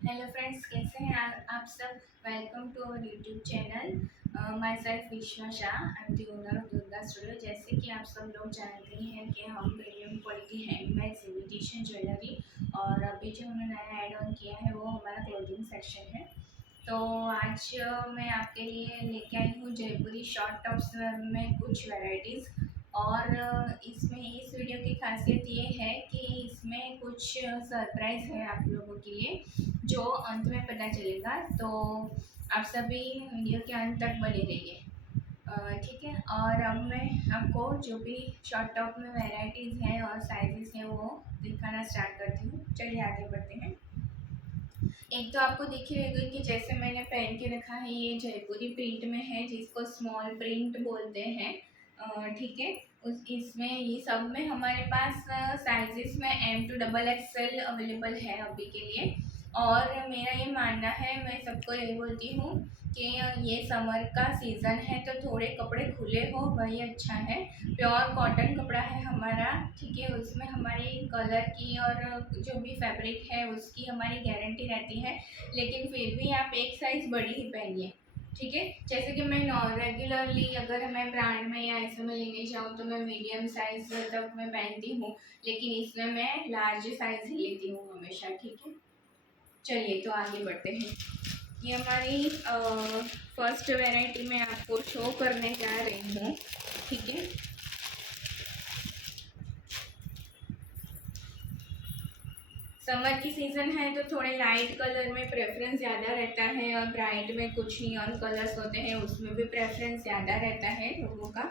Hello friends, कैसे हैं आप सब। Welcome to our YouTube channel. Myself Vishwa Shah, I am the owner of Durga studio. जैसे कि आप सब लोग जानते ही हैं कि हम premium quality handmade imitation jewellery और अभी जो हमने नया ऐड ऑन किया है वो हमारा क्लोथिंग सेक्शन है। तो आज मैं आपके लिए लेके आई हूँ जयपुरी शॉर्ट टॉप्स में कुछ वैरायटीज़। और इसमें इस वीडियो की खासियत ये है कि इसमें कुछ सरप्राइज़ है आप लोगों के लिए जो अंत में पता चलेगा। तो आप सभी वीडियो के अंत तक बने रहिए, ठीक है। और अब मैं आपको जो भी शॉर्ट टॉप में वैरायटीज़ हैं और साइजेस हैं वो दिखाना स्टार्ट करती हूँ। चलिए आगे बढ़ते हैं। एक तो आपको दिख ही रहेगा कि जैसे मैंने पहन के रखा है, ये जयपुरी प्रिंट में है जिसको स्मॉल प्रिंट बोलते हैं, ठीक है। उस इसमें ये सब में हमारे पास साइजेस में M to XXL अवेलेबल है अभी के लिए। और मेरा ये मानना है, मैं सबको यही बोलती हूँ कि ये समर का सीज़न है तो थोड़े कपड़े खुले हो वही अच्छा है। प्योर कॉटन कपड़ा है हमारा, ठीक है। उसमें हमारी कलर की और जो भी फैब्रिक है उसकी हमारी गारंटी रहती है। लेकिन फिर भी आप एक साइज़ बड़ी ही पहनिए, ठीक है। जैसे कि मैं रेगुलरली अगर मैं ब्रांड में या ऐसे में लेने जाऊँ तो मैं मीडियम साइज़ तक मैं पहनती हूँ, लेकिन इसमें मैं लार्ज साइज़ ही लेती हूँ हमेशा, ठीक है। चलिए तो आगे बढ़ते हैं। ये हमारी फर्स्ट वैरायटी मैं आपको शो करने जा रही हूँ, ठीक है। समर की सीज़न है तो थोड़े लाइट कलर में प्रेफरेंस ज़्यादा रहता है और ब्राइट में कुछ नियॉन कलर्स होते हैं उसमें भी प्रेफरेंस ज़्यादा रहता है लोगों का।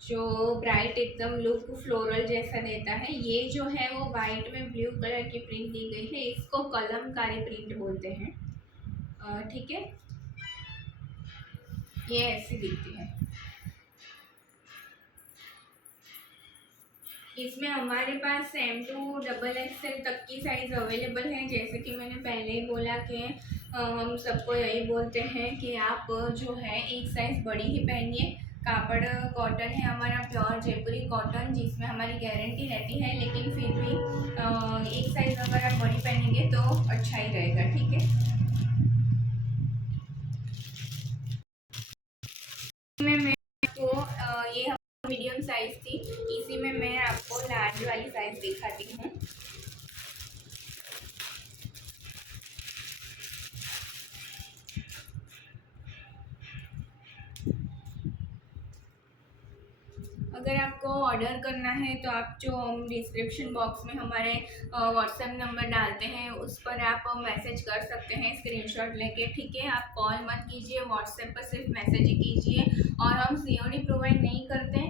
जो ब्राइट एकदम लुक फ्लोरल जैसा देता है, ये जो है वो वाइट में ब्लू कलर की प्रिंट दी गई है, इसको कलमकारी प्रिंट बोलते हैं, ठीक है। ये ऐसी दिखती है। इसमें हमारे पास M to XXL तक की साइज़ अवेलेबल है। जैसे कि मैंने पहले ही बोला कि हम सबको यही बोलते हैं कि आप जो है एक साइज़ बड़ी ही पहनिए। कापड़ कॉटन है हमारा, प्योर जयपुरी कॉटन, जिसमें हमारी गारंटी रहती है। लेकिन फिर भी एक साइज़ अगर आप बड़ी पहनेंगे तो अच्छा ही रहेगा, ठीक है। मैं आपको ये मीडियम साइज़ थी, इसी में मैं आपको लार्ज वाली साइज़ दिखाती हूँ। अगर आपको ऑर्डर करना है तो आप जो हम डिस्क्रिप्शन बॉक्स में हमारे व्हाट्सएप नंबर डालते हैं उस पर आप मैसेज कर सकते हैं स्क्रीनशॉट लेके, ठीक है। आप कॉल मत कीजिए, व्हाट्सएप पर सिर्फ मैसेज ही कीजिए। और हम सीओडी प्रोवाइड नहीं करते,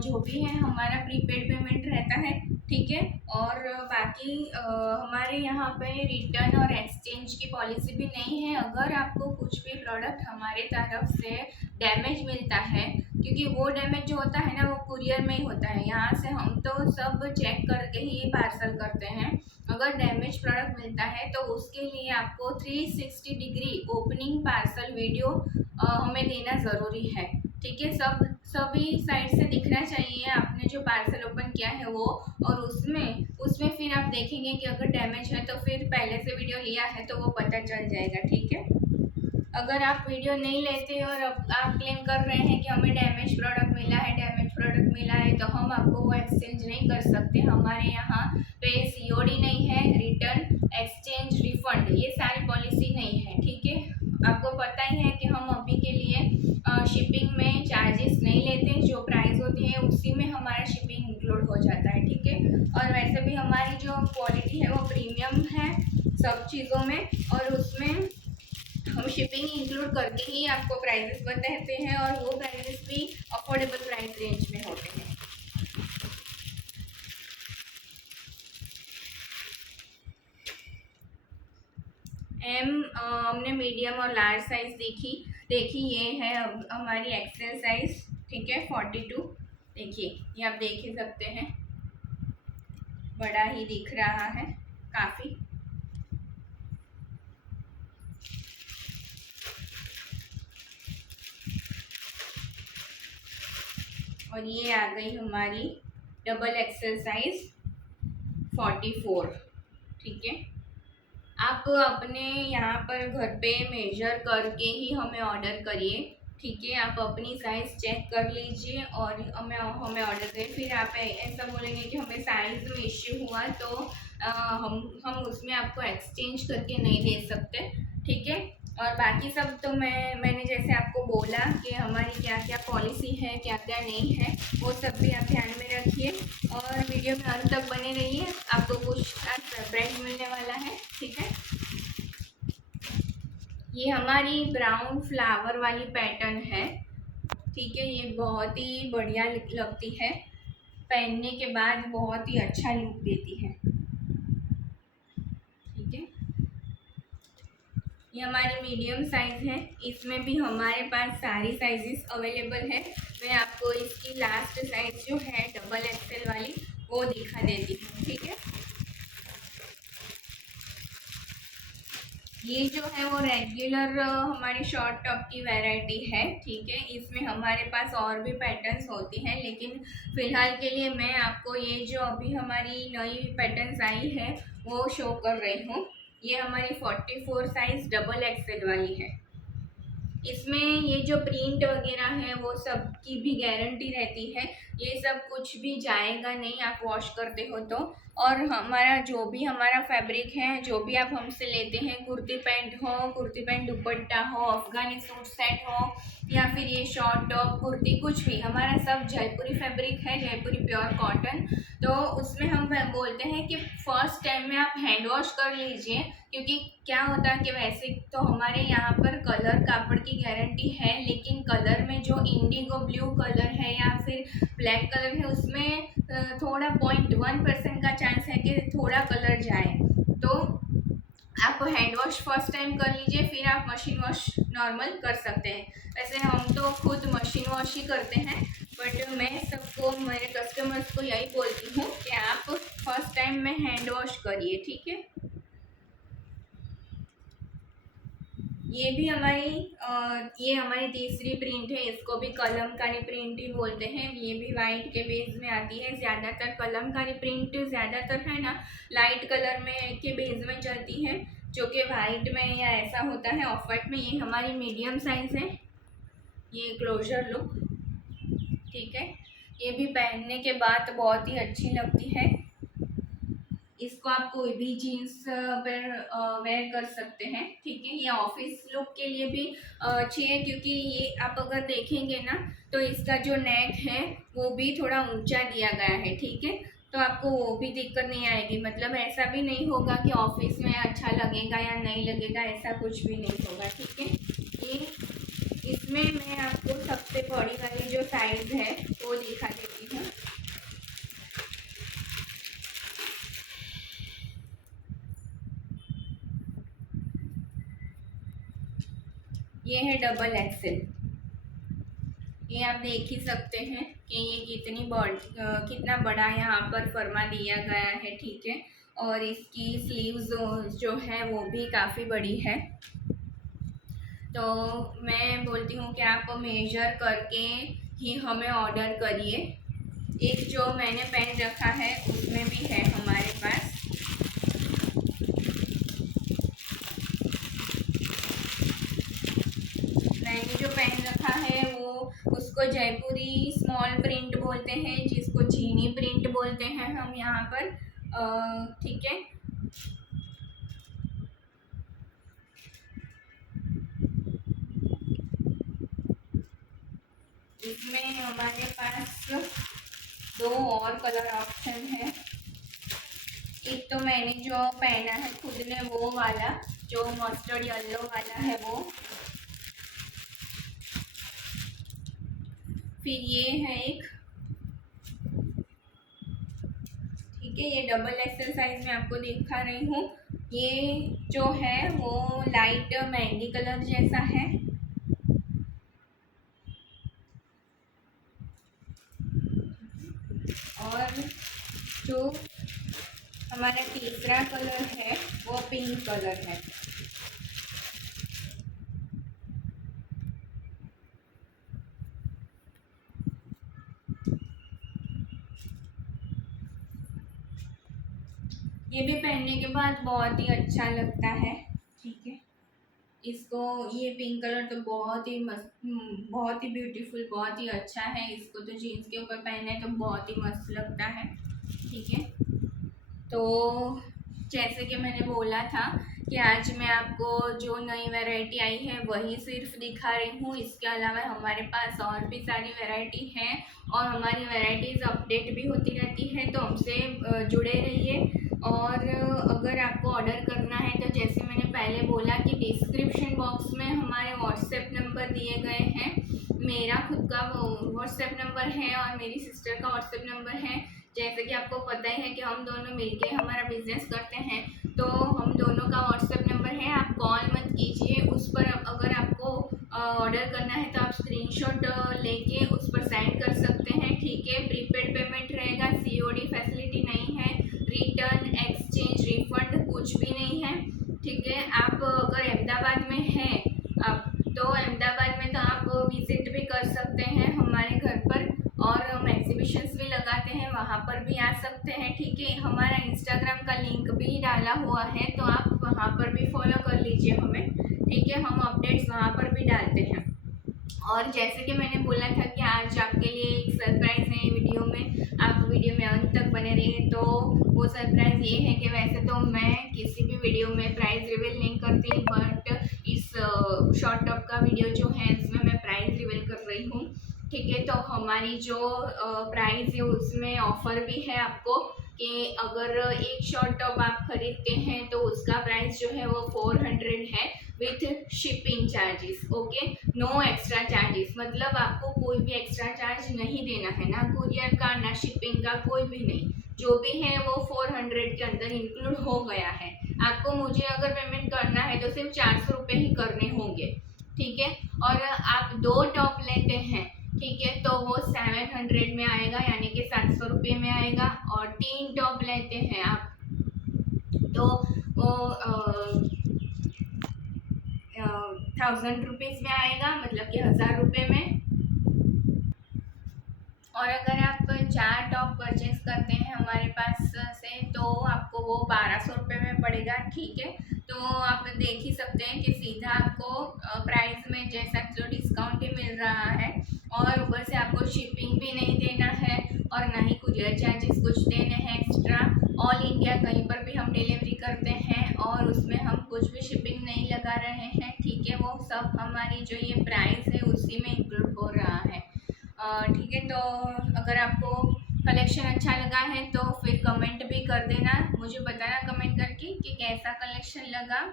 जो भी है हमारा प्रीपेड पेमेंट रहता है, ठीक है। और बाकी हमारे यहाँ पे रिटर्न और एक्सचेंज की पॉलिसी भी नहीं है। अगर आपको कुछ भी प्रोडक्ट हमारे तरफ से डैमेज मिलता है, क्योंकि वो डैमेज जो होता है ना वो कुरियर में ही होता है, यहाँ से हम तो सब चेक करके ही पार्सल करते हैं। अगर डैमेज प्रोडक्ट मिलता है तो उसके लिए आपको 360 डिग्री ओपनिंग पार्सल वीडियो हमें देना ज़रूरी है, ठीक है। सभी साइड से दिखना चाहिए आपने जो पार्सल ओपन किया है वो। और उसमें उसमें फिर आप देखेंगे कि अगर डैमेज है तो फिर पहले से वीडियो लिया है तो वो पता चल जाएगा, ठीक है। अगर आप वीडियो नहीं लेते और अब आप क्लेम कर रहे हैं कि हमें डैमेज प्रोडक्ट मिला है तो हम आपको वो एक्सचेंज नहीं कर सकते। हमारे यहाँ पे सीओडी नहीं है, रिटर्न एक्सचेंज रिफंड ये सारी पॉलिसी नहीं है, ठीक है। आपको पता ही है कि हम अभी के लिए शिपिंग में चार्जेस नहीं लेते, जो प्राइस होती है उसी में हमारा शिपिंग इंक्लूड हो जाता है, ठीक है। और वैसे भी हमारी जो क्वालिटी है वो प्रीमियम है सब चीज़ों में, और उसमें हम शिपिंग इंक्लूड करके ही आपको प्राइजेस बताते हैं और वो प्राइजेस भी अफोर्डेबल प्राइस रेंज में होते हैं। हमने मीडियम और लार्ज साइज देखी, ये है हमारी एक्सेल साइज, ठीक है, 42। देखिए ये आप देख ही सकते हैं, बड़ा ही दिख रहा है काफ़ी। और ये आ गई हमारी XXL साइज 44, ठीक है। आप अपने यहाँ पर घर पे मेजर करके ही हमें ऑर्डर करिए, ठीक है। आप अपनी साइज़ चेक कर लीजिए और हमें हमें ऑर्डर करिए। फिर आप ऐसा बोलेंगे कि हमें साइज़ में इश्यू हुआ तो हम उसमें आपको एक्सचेंज करके नहीं दे सकते, ठीक है। और बाकी सब तो मैंने जैसे आपको बोला कि हमारी क्या क्या पॉलिसी है, क्या क्या नहीं है, वो सब भी आप ध्यान में रखिए और वीडियो में अंत तक बने रहिए। आपको कुछ सरप्राइज मिलने वाला है, ठीक है। ये हमारी ब्राउन फ्लावर वाली पैटर्न है, ठीक है। ये बहुत ही बढ़िया लगती है, पहनने के बाद बहुत ही अच्छा लुक देती है, ठीक है। ये हमारी मीडियम साइज़ है, इसमें भी हमारे पास सारी साइजेस अवेलेबल है। मैं आपको इसकी लास्ट साइज़ जो है डबल एक्सेल वाली वो दिखा देती हूँ, ठीक है। ये जो है वो रेगुलर हमारी शॉर्ट टॉप की वैरायटी है, ठीक है। इसमें हमारे पास और भी पैटर्न्स होती हैं, लेकिन फ़िलहाल के लिए मैं आपको ये जो अभी हमारी नई पैटर्न्स आई है वो शो कर रही हूँ। ये हमारी 44 साइज़ डबल एक्सेल वाली है। इसमें ये जो प्रिंट वगैरह है वो सब की भी गारंटी रहती है, ये सब कुछ भी जाएगा नहीं आप वॉश करते हो तो। और हमारा जो भी हमारा फैब्रिक है, जो भी आप हमसे लेते हैं, कुर्ती पैंट हो, कुर्ती पैंट दुपट्टा हो, अफ़गानी सूट सेट हो या फिर ये शॉर्ट टॉप कुर्ती, कुछ भी हमारा सब जयपुरी फैब्रिक है, जयपुरी प्योर कॉटन। तो उसमें हम बोलते हैं कि फ़र्स्ट टाइम में आप हैंड वॉश कर लीजिए, क्योंकि क्या होता है कि वैसे तो हमारे यहाँ पर कलर कापड़ की गारंटी है, लेकिन कलर में जो इंडिगो ब्लू कलर है या फिर ब्लैक कलर है उसमें थोड़ा 0.1% का चांस है कि थोड़ा कलर जाए। तो आप हैंड वॉश फर्स्ट टाइम कर लीजिए, फिर आप मशीन वॉश नॉर्मल कर सकते हैं। वैसे हम तो खुद मशीन वॉश ही करते हैं, बट मैं सबको, मेरे कस्टमर्स को यही बोलती हूँ कि आप फर्स्ट टाइम में हैंड वॉश करिए, ठीक है। ये भी ये हमारी तीसरी प्रिंट है, इसको भी कलमकारी प्रिंट ही बोलते हैं। ये भी वाइट के बेस में आती है। ज़्यादातर कलमकारी प्रिंट ज़्यादातर है ना लाइट कलर में के बेस में चलती है, जो कि वाइट में या ऐसा होता है ऑफ वाइट में। ये हमारी मीडियम साइज़ है, ये क्लोजर लुक, ठीक है। ये भी पहनने के बाद बहुत ही अच्छी लगती है। इसको आप कोई भी जीन्स पर वेयर कर सकते हैं, ठीक है। ये ऑफिस लुक के लिए भी अच्छी है, क्योंकि ये आप अगर देखेंगे ना तो इसका जो नेक है वो भी थोड़ा ऊंचा दिया गया है, ठीक है। तो आपको वो भी दिक्कत नहीं आएगी, मतलब ऐसा भी नहीं होगा कि ऑफिस में अच्छा लगेगा या नहीं लगेगा, ऐसा कुछ भी नहीं होगा, ठीक है। ये इसमें मैं आपको सबसे बड़ी वाली जो साइज़ है वो दिखा देती हूँ। ये है डबल एक्सेल। ये आप देख ही सकते हैं कि ये कितना बड़ा यहाँ पर फरमा दिया गया है, ठीक है। और इसकी स्लीव्स जो है वो भी काफ़ी बड़ी है। तो मैं बोलती हूँ कि आप मेजर करके ही हमें ऑर्डर करिए। एक जो मैंने पहन रखा है उसमें भी है हमारे पास। मैंने जो पहन रखा है वो उसको जयपुरी स्मॉल प्रिंट बोलते हैं, जिसको चीनी प्रिंट बोलते हैं हम यहाँ पर, ठीक है। इसमें हमारे पास दो और कलर ऑप्शन है। एक तो मैंने जो पहना है खुद ने वो वाला, जो मस्टर्ड येलो वाला है वो। फिर ये है एक, ठीक है। ये डबल एक्सेल साइज में आपको दिखा रही हूँ। ये जो है वो लाइट मेहंदी कलर जैसा है। और जो हमारा तीसरा कलर है वो पिंक कलर है। ये भी पहनने के बाद बहुत ही अच्छा लगता है। ठीक है, इसको ये पिंक कलर तो बहुत ही मस्त, बहुत ही ब्यूटीफुल, बहुत ही अच्छा है। इसको तो जीन्स के ऊपर पहने तो बहुत ही मस्त लगता है। ठीक है, तो जैसे कि मैंने बोला था कि आज मैं आपको जो नई वैरायटी आई है वही सिर्फ दिखा रही हूँ। इसके अलावा हमारे पास और भी सारी वैरायटी हैं और हमारी वैराइटीज़ अपडेट भी होती रहती है, तो हमसे जुड़े रहिए। और अगर आपको ऑर्डर करना है तो जैसे मैंने पहले बोला कि डिस्क्रिप्शन बॉक्स में हमारे व्हाट्सएप नंबर दिए गए हैं। मेरा खुद का व्हाट्सएप नंबर है और मेरी सिस्टर का व्हाट्सएप नंबर है। जैसे कि आपको पता ही है कि हम दोनों मिलके हमारा बिजनेस करते हैं, तो हम दोनों का व्हाट्सएप नंबर है। आप कॉल मत कीजिए, उस पर अगर आपको ऑर्डर करना है तो आप स्क्रीनशॉट लेके उस पर सेंड कर सकते हैं। ठीक है, प्रीपेड पेमेंट रहेगा, सीओडी फैसिलिटी नहीं है, रिटर्न एक्सचेंज रिफंड कुछ भी नहीं है। ठीक है, आप अगर अहमदाबाद में हैं आप, तो अहमदाबाद में तो आप विजिट भी कर सकते हैं हमारे घर पर, और हम एग्जीबिशंस भी लगाते हैं, वहाँ पर भी आ सकते हैं। ठीक है, हमारा इंस्टाग्राम का लिंक भी डाला हुआ है, तो आप वहाँ पर भी फॉलो कर लीजिए हमें। ठीक है, हम अपडेट्स वहाँ पर भी डालते हैं। और जैसे कि मैंने बोला था कि आज आपके लिए एक सरप्राइज़ है वीडियो में, आप वीडियो में अंत तक बने रहिए। तो वो सरप्राइज़ ये है कि वैसे तो मैं किसी भी वीडियो में प्राइस रिवील नहीं करती, बट इस शॉर्ट टॉप का वीडियो जो है इसमें मैं प्राइस रिवील कर रही हूँ। ठीक है, तो हमारी जो प्राइस है उसमें ऑफ़र भी है आपको कि अगर एक शॉर्ट टॉप आप खरीदते हैं तो उसका प्राइस जो है वो 400 है with shipping charges. Okay, no extra charges, मतलब आपको कोई भी एक्स्ट्रा चार्ज नहीं देना है, ना कुरियर का ना शिपिंग का, कोई भी नहीं। जो भी है वो 400 के अंदर इंक्लूड हो गया है। आपको मुझे अगर पेमेंट करना है तो सिर्फ 400 रुपये ही करने होंगे। ठीक है, और आप 2 टॉप लेते हैं, ठीक है, तो वो 700 में आएगा, यानी कि 700 रुपये में आएगा। और 3 टॉप लेते हैं आप तो वो 1000 रुपीज़ में आएगा, मतलब कि 1000 रुपये में। और अगर आप 4 टॉप परचेज करते हैं हमारे पास से तो आपको वो 1200 रुपये में पड़ेगा। ठीक है, तो आप देख ही सकते हैं कि सीधा आपको प्राइस में जैसा जो डिस्काउंट ही मिल रहा है, और ऊपर से आपको शिपिंग भी नहीं देना है और ना ही कुरियर चार्जेस कुछ देने हैं एक्स्ट्रा। ऑल इंडिया कहीं पर भी हम डिलीवरी करते हैं और उसमें हम कुछ भी शिपिंग नहीं लगा रहे हैं। ठीक है, वो सब हमारी जो ये प्राइस है उसी में इंक्लूड हो रहा है। ठीक है, तो अगर आपको कलेक्शन अच्छा लगा है तो फिर कमेंट भी कर देना, मुझे बताना कमेंट करके कि कैसा कलेक्शन लगा।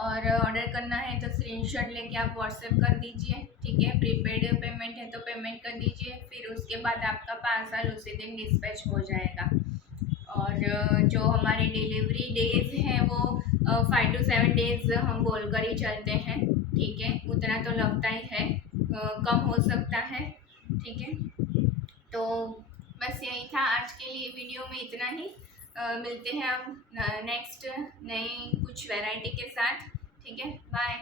और ऑर्डर करना है तो स्क्रीनशॉट लेके आप व्हाट्सएप कर दीजिए। ठीक है, प्रीपेड पेमेंट है तो पेमेंट कर दीजिए, फिर उसके बाद आपका पार्सल उसी दिन डिस्पैच हो जाएगा। और जो हमारे डिलीवरी डेज हैं वो 5 to 7 डेज़ हम बोल कर ही चलते हैं। ठीक है, उतना तो लगता ही है, कम हो सकता है। ठीक है, तो बस यही था आज के लिए, वीडियो में इतना ही। मिलते हैं हम नेक्स्ट नई कुछ वैरायटी के साथ। ठीक है, बाय।